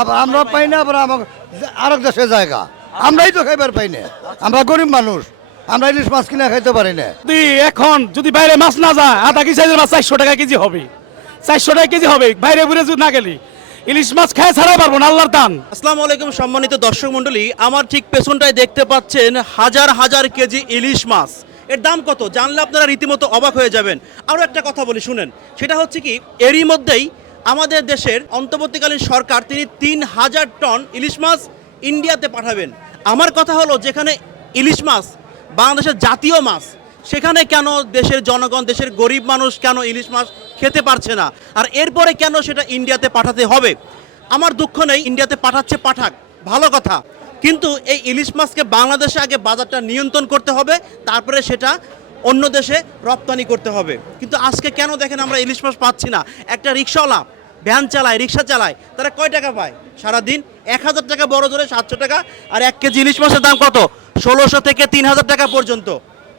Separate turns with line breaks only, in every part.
আবার আমরা পাই না আবার আমার আরেক দেশে জায়গা। আমরাই তো খাইবার পাই না। আমরা গরিব মানুষ আমরা ইলিশ মাছ কিনে খাইতে পারি না।
যদি এখন যদি বাইরে মাছ না যায় আধা কেজি সাইজের মাছ চারশো টাকা কেজি হবে। চারশো টাকা কেজি হবে বাইরে ঘুরে যদি না গেলি। ইলিশ মাছ খায় ছাড়া পারব না আল্লাহর দান।
আসসালামু আলাইকুম সম্মানিত দর্শক মণ্ডলী আমার ঠিক পেছনটায় দেখতে পাচ্ছেন হাজার হাজার কেজি ইলিশ মাছ। এর দাম কত? জানলে আপনারা রীতিমতো অবাক হয়ে যাবেন। আরও একটা কথা বলি শুনেন। সেটা হচ্ছে কি এরই মধ্যেই আমাদের দেশের অন্তর্বর্তীকালীন সরকার, তিনি তিন হাজার টন ইলিশ মাছ ইন্ডিয়াতে পাঠাবেন। আমার কথা হলো, যেখানে ইলিশ মাছ, বাংলাদেশের জাতীয় মাছ, সেখানে কেন দেশের জনগণ, দেশের গরিব মানুষ কেন ইলিশ মাছ খেতে পারছে না? আর এরপরে কেন সেটা ইন্ডিয়াতে পাঠাতে হবে? আমার দুঃখ নেই, ইন্ডিয়াতে পাঠাচ্ছে পাঠাক, ভালো কথা। কিন্তু এই ইলিশ মাছকে বাংলাদেশে আগে বাজারটা নিয়ন্ত্রণ করতে হবে, তারপরে সেটা অন্য দেশে রপ্তানি করতে হবে। কিন্তু আজকে কেন দেখেন আমরা ইলিশ মাছ পাচ্ছি না? একটা রিক্সাওয়ালা ভ্যান চালায়, রিক্সা চালায়, তারা কয় টাকা পায়? সারাদিন এক হাজার টাকা, বড় জোরে সাতশো টাকা, আর এক কেজি ইলিশ মাছের দাম কত? ষোলোশো থেকে তিন হাজার টাকা পর্যন্ত।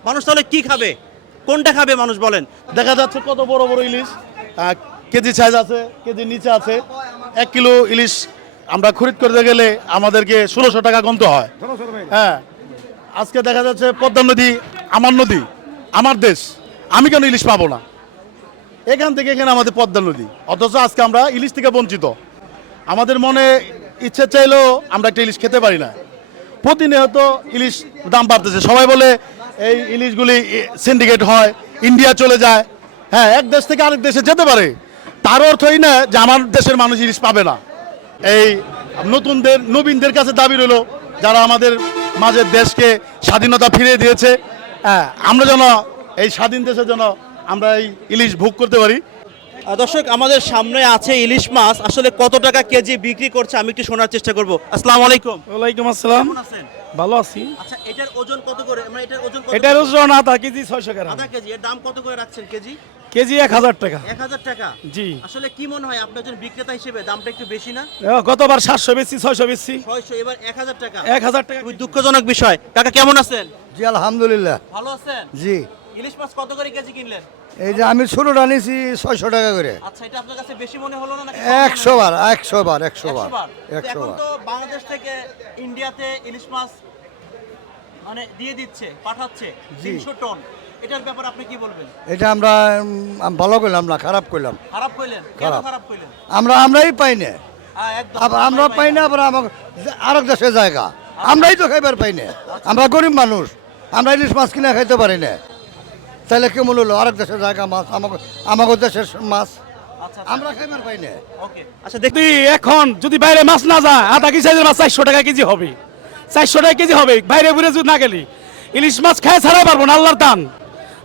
মানুষ তাহলে কি খাবে? কোনটা খাবে মানুষ বলেন?
দেখা যাচ্ছে কত বড় বড় ইলিশ কেজি সাইজ আছে, কেজি নিচে আছে। এক কিলো ইলিশ আমরা খরিদ করতে গেলে আমাদেরকে ষোলোশো টাকা কমতে হয়। হ্যাঁ আজকে দেখা যাচ্ছে পদ্মা নদী, আমার নদী, আমার দেশ, আমি কেন ইলিশ পাবো না? এখান থেকে এখানে আমাদের পদ্মা নদী। অথচ আজকে আমরা ইলিশ থেকে বঞ্চিত। আমাদের মনে ইচ্ছে চাইলেও আমরা একটা ইলিশ খেতে পারি না। প্রতিনিয়ত ইলিশ দাম বাড়তেছে। সবাই বলে, এই ইলিশগুলি সিন্ডিকেট হয় ইন্ডিয়া চলে যায়। হ্যাঁ এক দেশ থেকে আরেক দেশে যেতে পারে। তার অর্থই না যে আমার দেশের মানুষ ইলিশ পাবে না। এই নতুনদের, নবীনদের কাছে দাবি রইল, যারা আমাদের মাঝে দেশকে স্বাধীনতা ফিরিয়ে দিয়েছে। হ্যাঁ আমরা যেন এই স্বাধীন দেশে যেন আমরা এই ইলিশ ভোগ করতে পারি।
দর্শক আমাদের সামনে আছে ইলিশ মাছ। আসলে কত টাকা কেজি বিক্রি করছে আমি একটু শোনার চেষ্টা করব। আসসালামু আলাইকুম।
ওয়ালাইকুম আসসালাম।
কেমন আছেন?
ভালো আছি।
আচ্ছা এটার ওজন কত করে? মানে এটার ওজন কত
এটার ওজন আধা কেজি ছয়শো গ্রাম।
আধা কেজি। এর দাম কত করে রাখছেন কেজি?
কেজি এক হাজার টাকা।
এক হাজার টাকা?
জি।
আসলে কি মনে হয় আপনি একজন বিক্রেতা হিসেবে দামটা একটু বেশি না?
এ, গতবার সাতশো বেশি ছয়শো বেশি
ছয়শো এবার এক হাজার টাকা।
এক হাজার টাকা
খুবই দুঃখজনক বিষয়। কাকা কেমন আছেন?
জি আলহামদুলিল্লাহ।
ভালো আছেন?
জি।
ইলিশ মাছ কত করে কেজি কিনলেন?
এই যে আমি নিয়েছি ছয়শো টাকা করে।
আচ্ছা এটা আপনার কাছে বেশি মনে হলো না
একশো বার একশো বার একশো বার
100 বার? তো
একশো বার।
তো বাংলাদেশ থেকে ইন্ডিয়াতে ইলিশ মাছ মানে দিয়ে দিচ্ছে পাঠাচ্ছে তিনশো টন। এটার ব্যাপারে আপনি কি বলবেন?
এটা আমরা ভালো করলাম না খারাপ করলাম।
খারাপ কইলেন কেন
খারাপ।
খারাপ কইলেন
আমরা আমরাই পাই না। আমরা পাই না আবার আমার আরেক দেশে জায়গা। আমরাই তো খাইবার পাই না। আমরা গরিব মানুষ। আমরা ইলিশ মাছ কিনে খাইতে পারি না। তাহলে কেমন হলো? আরেক দেশের জায়গা মাছ আমাকে আমাকে দেশের মাছ।
আচ্ছা
আমরা খাইবার পাই না।
আচ্ছা দেখ।
এখন যদি বাইরে মাছ না যায় আধা কেজি সাইজের মাছ চারশো টাকা কেজি হবে। চারশো টাকা কেজি হবে। বাইরে ঘুরে যদি না গেলি ইলিশ মাছ খায় ছাড়া পারব না আল্লাহর দান।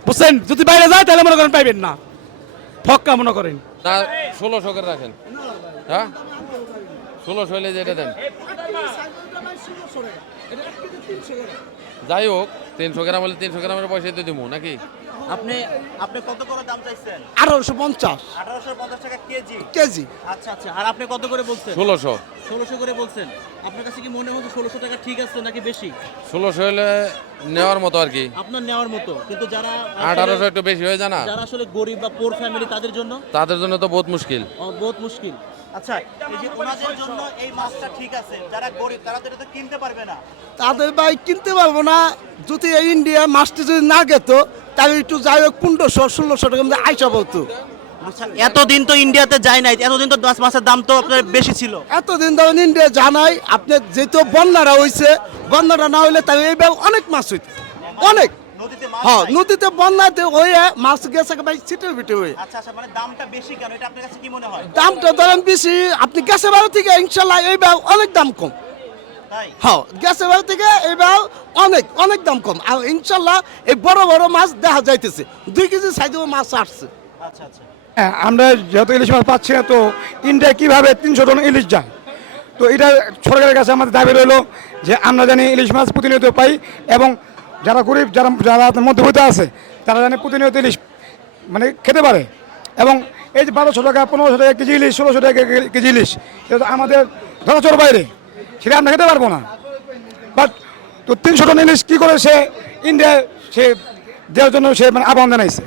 বুঝছেন? যদি বাইরে যায় তাহলে মনে করেন পাইবেন না। ফক্কা মনে করেন।
না ষোলোশো করে রাখেন। হ্যাঁ? ষোলোশো হলে যেটা দেন। যাই হোক তিনশো গ্রাম হলে তিনশো গ্রামের পয়সা তো দিব নাকি?
আপনি আপনি কত করে দাম চাইছেন?
আঠারোশো পঞ্চাশ।
আঠারোশো পঞ্চাশ টাকা কেজি?
কেজি।
আচ্ছা আচ্ছা আর আপনি কত করে বলছেন?
ষোলোশো।
ষোলোশো করে বলছেন। আপনার কাছে কি মনে হচ্ছে ষোলোশো টাকা ঠিক আছে নাকি বেশি?
ষোলোশো হলে নেওয়ার মতো আর কি।
আপনার নেওয়ার মতো কিন্তু যারা আসলে-
আঠারোশো একটু বেশি হয়ে যায়
যারা আসলে গরিব বা পোর ফ্যামিলি তাদের জন্য?
তাদের জন্য তো বহুত মুশকিল।
বহুত মুশকিল। আচ্ছা এই যে ওনাদের জন্য এই মাছটা ঠিক আছে যারা গরিব তারা তো এটা তো কিনতে পারবে না।
তাদের ভাই কিনতে পারব না। যদি এই ইন্ডিয়া মাছটি যদি না গেত তাহলে একটু যাই হোক পনেরোশো ষোলোশো টাকা মধ্যে আইসা বলতো।
আচ্ছা এতদিন তো ইন্ডিয়াতে যায় নাই এতদিন তো মাছ মাছের দাম তো আপনার বেশি ছিল।
এতদিন ধরেন ইন্ডিয়া জানাই আপনি যেহেতু বন্যারা হয়েছে বন্যাটা না হইলে তাহলে এই অনেক মাছ হইত। অনেক। হ্যাঁ নদীতে বন্যাতে হয়ে মাছ গেছে ভাই ছিটে বিটে হয়ে
আচ্ছা আচ্ছা মানে দামটা হয়?
দামটা ধরেন বেশি আপনি গ্যাসের ভাড়া থেকে ইনশাল্লাহ এই ব্যাগ অনেক দাম কম। হ্যাঁ গ্যাসের ভাড়া থেকে ব্যাগ অনেক অনেক দাম কম। আর ইনশাল্লাহ এই বড় বড় মাছ দেখা যাইতেছে। দুই কেজি সাইজেও মাছ আসছে।
আচ্ছা আচ্ছা।
হ্যাঁ, আমরা যেহেতু ইলিশ মাছ পাচ্ছি না তো ইন্ডিয়া কীভাবে তিনশো টন ইলিশ যায়? তো এটা সরকারের কাছে আমাদের দাবি রইল যে আমরা জানি ইলিশ মাছ প্রতিনিয়ত পাই এবং যারা গরিব যারা যারা মধ্যবিত্ত আছে তারা জানি প্রতিনিয়ত ইলিশ মানে খেতে পারে। এবং এই যে বারোশো টাকা পনেরোশো টাকা কেজি ইলিশ ষোলোশো টাকা কে- কেজি ইলিশ আমাদের ধরাচর বাইরে। সেটা আমরা খেতে পারব না। বাট তো তিনশো টন ইলিশ কী করে সে ইন্ডিয়া সে দেওয়ার জন্য সে মানে আহ্বান জানাইছে।